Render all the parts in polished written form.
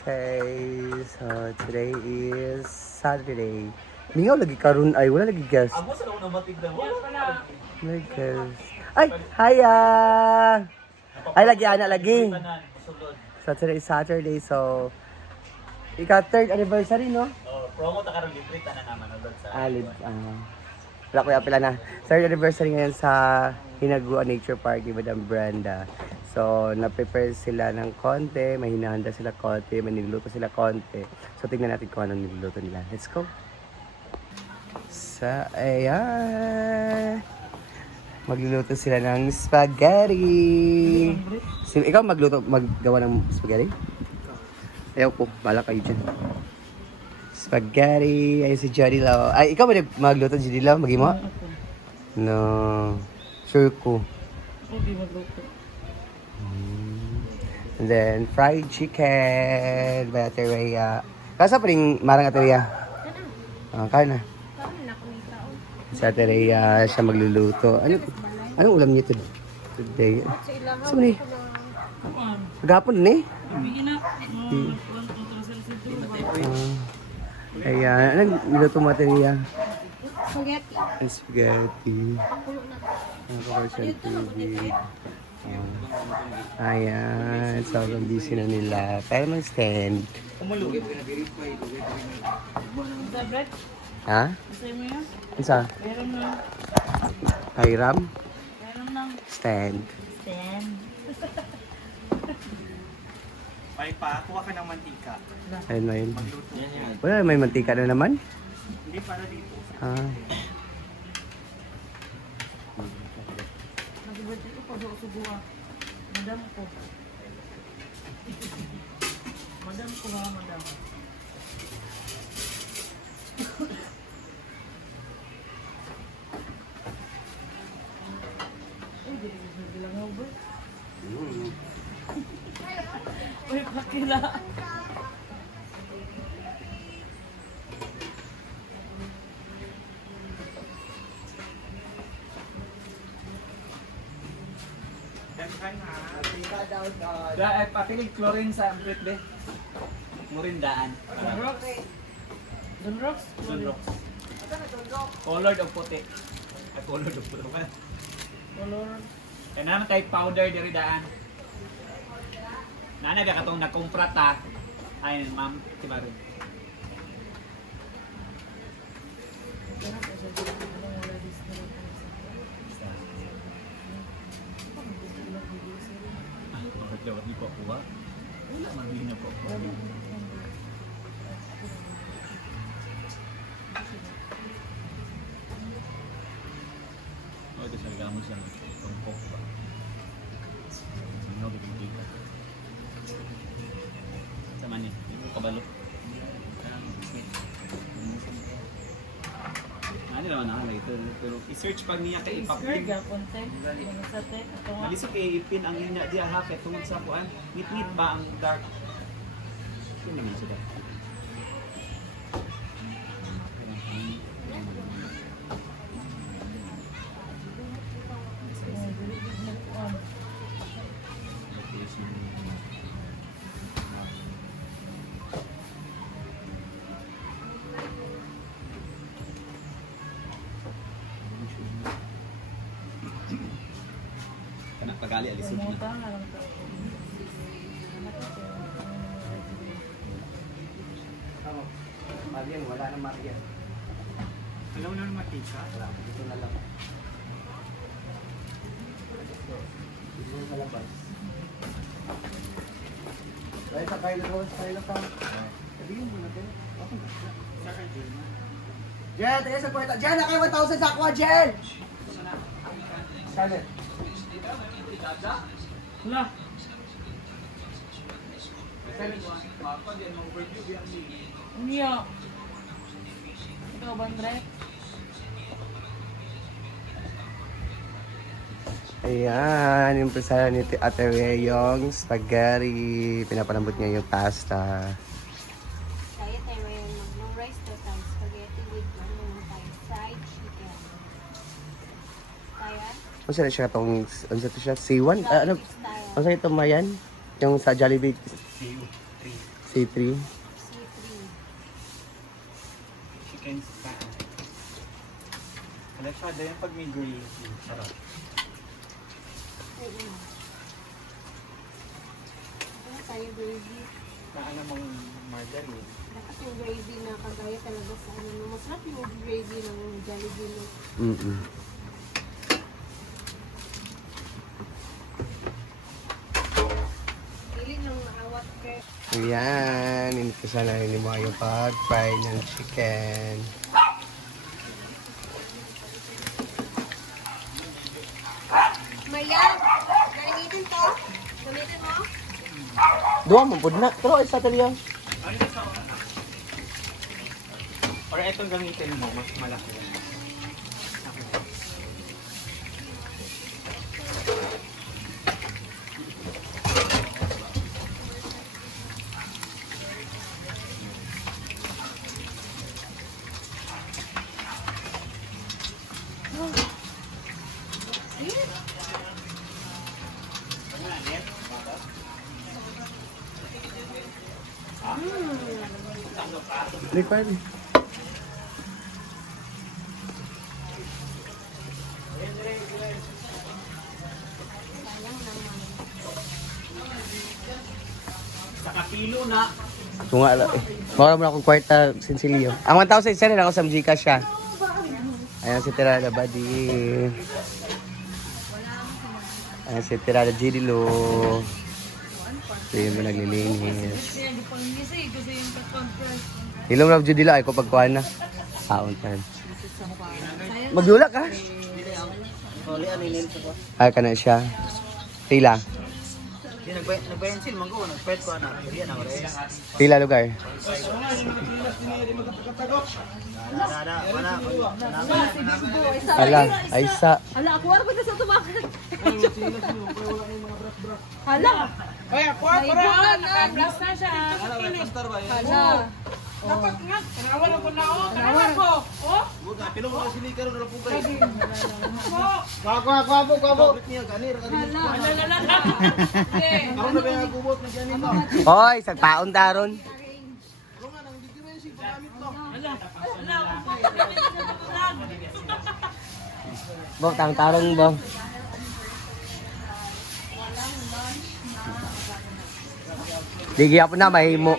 Tay. So, today is Saturday. Mingaw lagi karon ay wala lagi guest. Amo sa una matigdan. Wala. My guest. Ay, hiya. Ay lagi ana lagi. So today is Saturday, so third anniversary, no? Oh, promo ta karon libre tanan naman ulod sa. Alid. Wala ko yung pila na. Third anniversary ngayon sa Hinaguan Nature Park ni Madam Brenda. So, na-prepare sila ng konti, may hinahanda sila konti, may niluluto sila konti. So, tingnan natin kung anong niluluto nila. Let's go! Sa, ayan! Magluluto sila ng spaghetti! Ikaw maggawa ng spaghetti? Ayaw po, bala kayo dyan. Spaghetti, ayun si Johnny Lau. Ay, ikaw ba magluto, Johnny Lau? Mag-imo? No. Sure ko. Hindi magluto. And then, fried chicken by Ate Rhea. Kasa pa rin marang Ate Rhea? Kaya na. Si Ate Rhea, siya magluluto. Anong ulam niyo today? Saan ni? Gapon din eh. Bigyan na. Ayan, anong niluto mo Ate Rhea? Spaghetti. Spaghetti. Pakulo na. Commercial tubig. Ayan, sobrang busy na nila. Pero may stand. Sa bread? Ha? Gusto mo yan? Ano sa? Meron na. Hiram? Meron na. Stand. Stand. May pa, kuha ka ng mantika. Ayun na yun. Magluto. Wala, may mantika na naman. Hindi para dito. Nag-birthday ko pa doon sa buwa. Madam ko. Madam ko ha, madam. Uy, di rin sa bilangaw ba? Uy, pakila. Da, pakilig chlorine sa amplit be. Murindaan. Dunrocks. Dunrocks? Sunrocks. Colored o puti. Ay, colored o puti. Color. Kaya naman kay powder diri daan. Nana ka katong nakumpra ta. Ay, ma'am, si Maru. Pero po sa dito, walang wala disco. Bakit jawab ni po kuha? Wala man din na po. Oh, ito siya gamos lang. Tungkok pa. Sino bigyan ka? Sama niya. Ito kabalo. Ano naman nakalay ito. Pero i-search pag niya kay Skirt, ipapin. gapon te. Mga sa te. Ito nga. Malisip kay ipin ang inya di ahapet tungod sa kuan. Nit-nit ba ang dark? Yun naman sila. Kanak pagali alisod na. Muta nga lang to. Marian, wala na Marian. Alam mo na matika? Ito na lang. Ito na labas. Dahil sa kaila ko, sa kaila pa. Sabihin mo na din. Okay na. Saka Jun. Jen, tayo sa kwenta. Jen, na kayo 1,000 sa aqua, Jen! Scarlett. Wala. Niya. Ikaw ba, Andre? Ayan, yung presala ni Ate Rhea yung spaghetti. Pinapalambot niya yung pasta. Kaya tayo yung mag-rice to tayo. Spaghetti with fried chicken. Kaya? Ano sila siya itong, ano siya, C1? Ano, ano sa ito mayan? Yung sa Jollibee? C3. C3. Chicken spa. Alam siya, dahil pag may grill. Sarap. Ano tayo gravy? Naalam mong margarine. Dapat yung gravy na kagaya talaga sa ano. No? Masarap yung gravy ng Jollibee. No? Mm-mm. Pili ng maawat ka. Ayan, inipisa na rin mo yung pag-fry ng chicken. Marian, gamitin to. Gamitin mo. Duwa mo, pud na. Pero isa taliya. Ano yung sa una? Or itong gamitin mo, mas malaki. Required. Sa kapilo na. Ito nga lang eh. Mawala mo na akong kwarta, Sinsilio. Ang 1,000 isa rin ako sa Gcash siya. Ayan si Tirada Buddy. Ayan si Tirada Gidilo. Ito yung mga naglilinis. Kasi hindi pa ngisay kasi yung conference. Hilong love Gidilo ay ko pagkuhan na. Taon tayo. Magyula ka? Ay ka na siya. Pila? Nagbayansin, manggo, nagpet ko na. Yan ako rin. Pila lugar? Ala, ay sa. Hala, ako ano ba sa tumakan? Hala. Oy, ako para na blast na siya. Hala. Dapat nga, tanawan ko na ako. Tanawan ko. Oh? Buka, pilong ko sili karon na pugay. Karon na ba yung gubot na dyan ito? Hoy, sa taon daron. Bo, tang tarong bo. Digi ako na mahimo.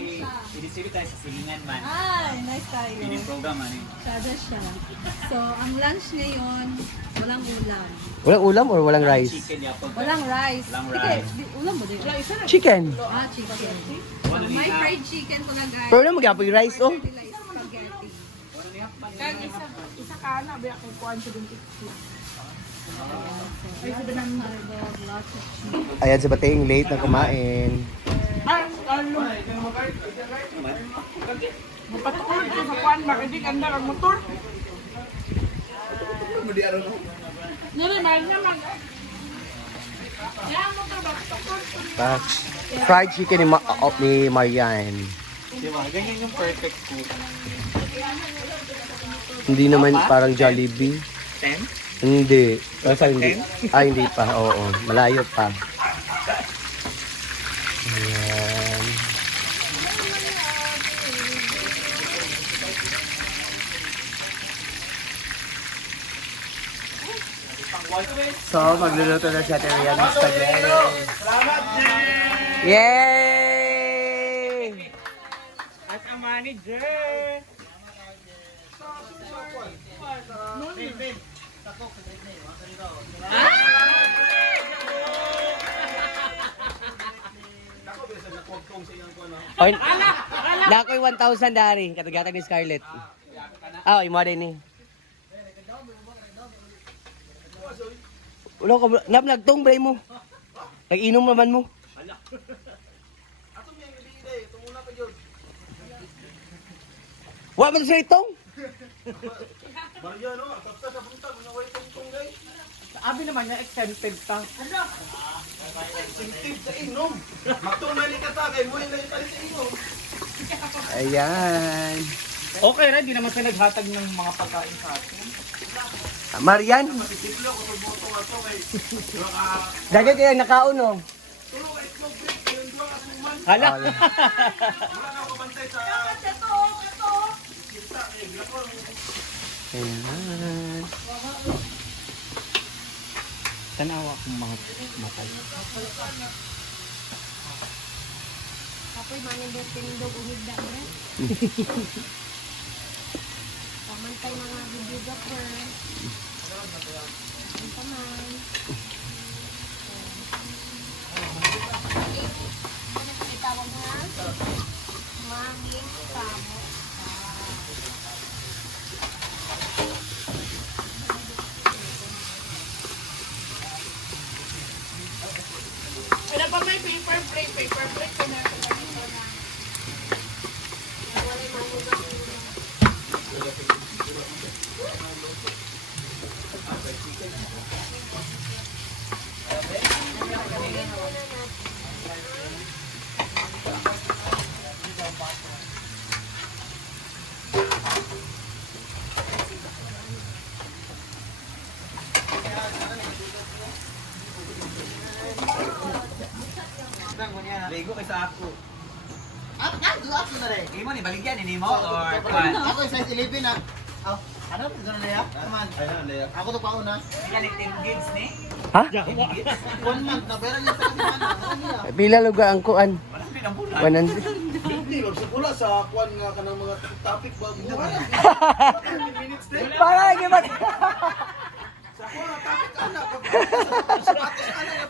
Inisipit tayo sa silingan man. Ay, nice tayo. Ini program man eh. Sada siya. So, ang lunch ngayon, walang ulam. Walang ulam or walang rice? Chicken yapon. Walang rice. Walang Sige, rice. ulam mo din. Isa na. Chicken. Ah, chicken. So, may fried chicken ko na guys. Pero na magyapoy rice oh. Nila is spaghetti. Kag isa ka na, ba ako kuhan sa dun ay, sabi ng hotdog, lots of cheese. Ayan si Bating late na kumain. Ay, ano? Mapatukol ko sa kuhan, makidig ang darang motor. Nari, mahal naman. Yan, motor ba? Patukol. Fried chicken ni Marian. Diba? Ganyan yung perfect food. Hindi naman parang Jollibee. 10? Hindi. Basta hindi. Ah, hindi pa. Oo. Malayo pa. Ayan. So, magluluto na siya tayo yan ng spaghetti. Yay! At ang manager! Oy, nakoy 1,000 dari katagatan ni Scarlett. Ah, imo din ni. Ulo ko nagtong bray mo. Nag-inom naman mo. Wa man sa itong. Abi naman niya, exempted ta. Exempted sa inom. Magtungali ka ta, kay mo yung palit sa inom. Ayan. Okay na, di naman siya naghatag ng mga pagkain sa atin. Marian. Dagay kaya nakaon oh. Hala. Ayan. Tanawa akong mga matay. Apoy manindot tinindog uhigda bre. Pamantay mga videographer. Ang paman. Ano sa itawag nga? Maging tamo. Ano pa may paper plate ko na. Ligo kay sa ako. Ako na rin. Imo ni baligyan ni mo or kuan? Ako yung size 11 na. Oh, ano? Gano'n na yan? Come on. Ako to pauna. Ilan 10 gigs ni? Ha? 1 month na. Pero yung sa kanina. Ano nila? Pila lugar ang kuan? Wala din ang bulan. 100. Hindi, wag sa pula sa kwan nga kanang mga topic ba. Wala. Minutes din. Para lagi ba? Sa kuha, topic ana.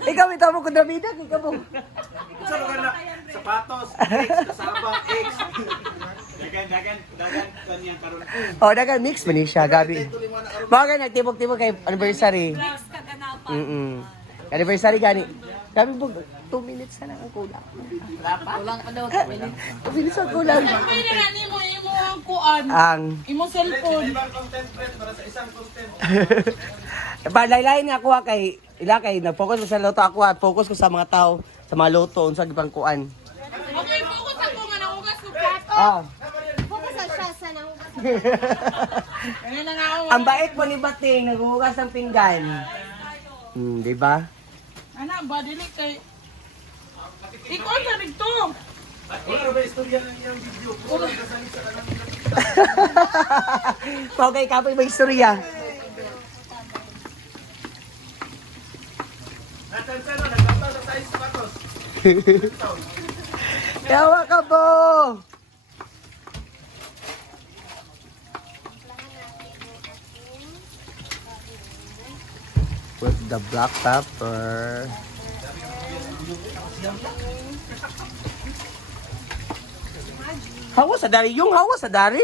Ikaw ito mo kung Davidak, ikaw mo. Sa lugar na sapatos, X, kasabang X. Dagan kaniyang karon. Oh, dagan mix man ni siya, gabi. Tuloy mo na aron. Mga nagtibok-tibok kay anniversary. Anniversary gani. Gabi po, 2 minutes na lang ang kulang. Kulang pa daw 2 minutes. 2 minutes ang kulang. Pwede na nimo ang kuan. Ang Imo cellphone. Ibang content friend para sa isang content. Palaylayin nga ako kay ila kay nag-focus ko sa loto ako at focus ko sa mga tao sa mga loto unsa gipang kuan. Okay, focus ako nga nahugas ko plato. Ah, Focus sa siya sa nahugas. Ano na nga ako. ang bait mo ni Bating naghuhugas ng pinggan. Di ba? Ana ba dili kay ikaw na nagto. Wala ba istorya ng iyang video? Wala ka sa isa lang. Okay, kapoy may istorya. Natansan na, nagkanta sa size sapatos. Yawa ka po! With the black pepper. Hawa sa dari. Yung hawa sa dari.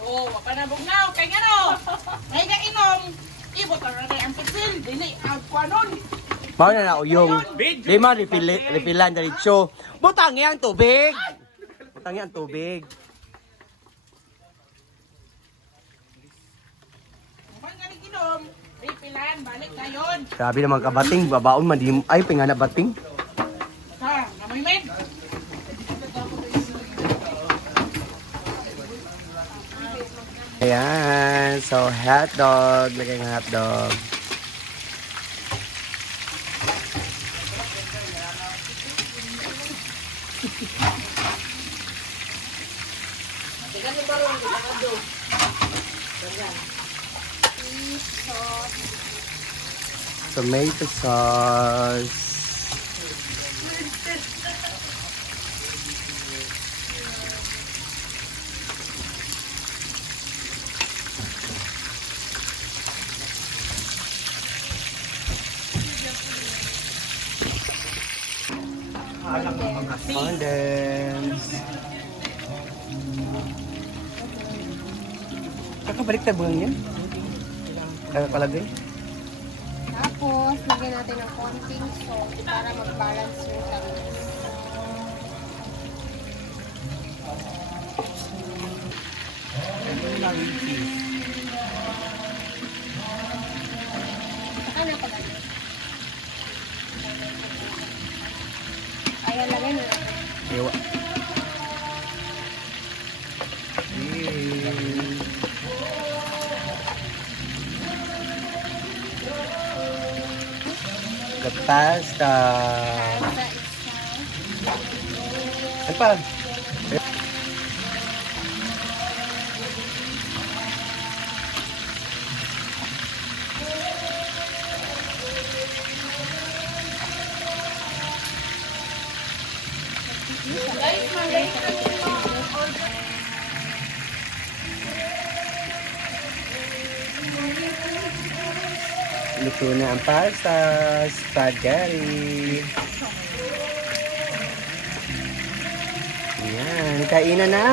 Oh, wa pa na bugnaw kay ngano. Ay ga inom. Ibot ra ang pitsil dili ang kuanon. Mao na na yung lima refilan diretso. Butang yang tubig. Butang yang tubig. Kung galing inom, refilan balik dayon. Grabe naman ka bating, babaon man di ay pingana bating. Ha, namoy med. Ayan, so hotdog, lagay ng hotdog. Tomato sauce. Condense. Kakabalik na buwan yan? Kalagay? Tapos, lagyan natin ng konting salt para mag-balance yung tamis. Saka na pag ayan, lagay na. Ewa. pasta. Pasta isa. Ano pa? Guys, mag-like na yung order. Luto na ang pasta. Spaghetti. Ayan, kainan na.